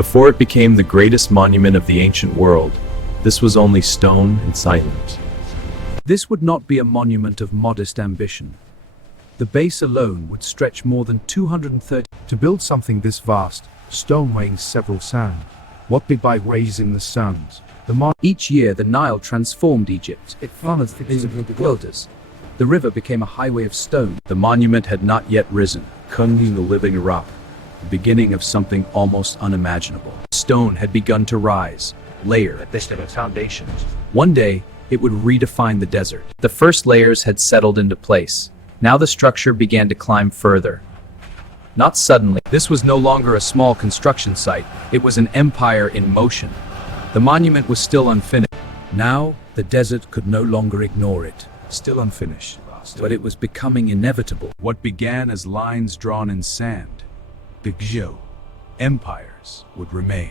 Before it became the greatest monument of the ancient world, this was only stone and silent. This would not be a monument of modest ambition. The base alone would stretch more than 230. To build something this vast, stone weighs several sand. What be by raising the sands? Each year the Nile transformed Egypt. It flooded the wilderness. The river became a highway of stone. The monument had not yet risen, cunning the living rock, the beginning of something almost unimaginable. Stone had begun to rise, layer at the foundations. One day, it would redefine the desert. The first layers had settled into place. Now the structure began to climb further. Not suddenly. This was no longer a small construction site. It was an empire in motion. The monument was still unfinished. Now, the desert could no longer ignore it. Still unfinished. But it was becoming inevitable. What began as lines drawn in sand, Big Joe, empires would remain.